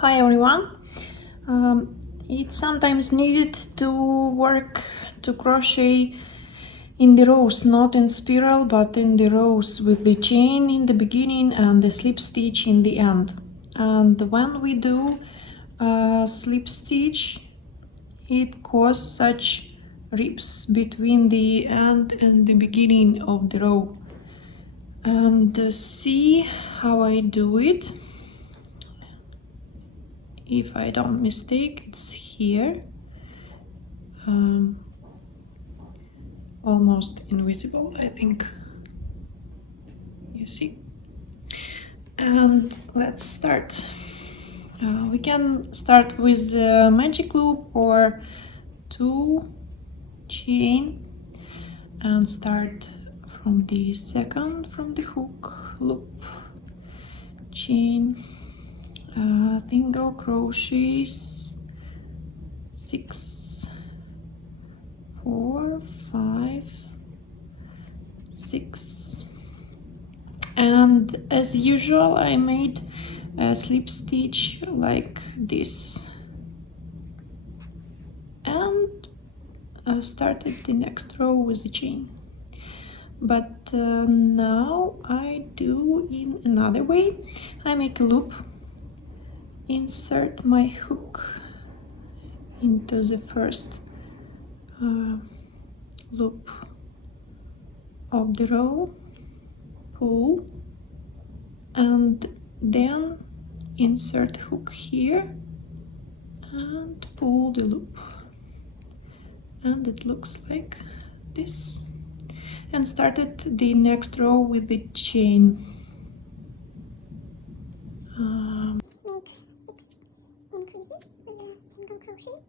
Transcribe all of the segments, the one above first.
Hi everyone. It's sometimes needed to work to crochet in the rows, not in spiral, but in the rows with the chain in the beginning and the slip stitch in the end. And when we do slip stitch, it causes such ribs between the end and the beginning of the row. And see how I do it. If I don't mistake, it's here, almost invisible, I think. You see. And let's start. We can start with the magic loop or 2 chain and start from the second from the hook loop, chain, single crochets, 6, 4, 5, 6, and as usual I made a slip stitch like this and started the next row with the chain. But now I do in another way. I make a loop, insert my hook into the first loop of the row, pull, and then insert hook here and pull the loop, and it looks like this. And started the next row with the chain. Make 6 increases with a single crochet.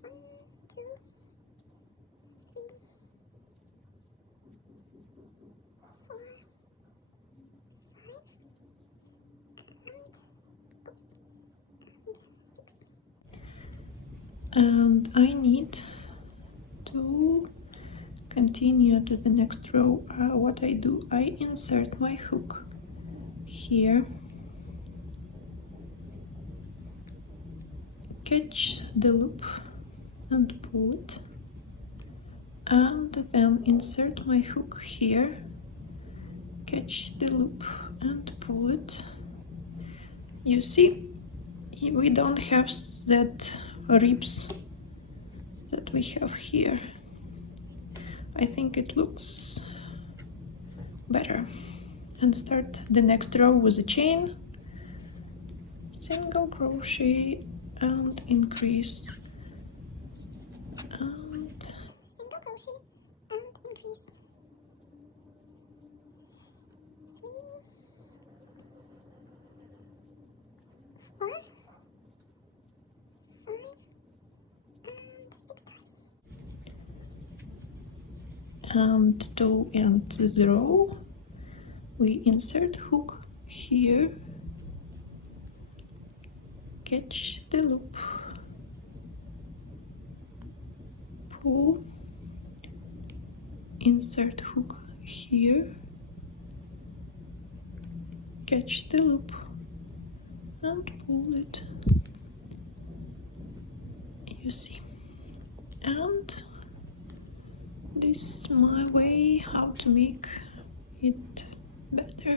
1, 2, 3, 4, 5, and 6. And I need to continue to the next row. What I do, I insert my hook here, catch the loop and pull it, and then insert my hook here, catch the loop and pull it. You see, we don't have that ribs that we have here. I think it looks better. And start the next row with a chain, single crochet and increase, and Single crochet and increase. 3, 4, 5, and 6 times. and to end the row we insert hook here, catch the loop, pull, insert hook here, catch the loop and pull it. You see. And this is my way how to make it better.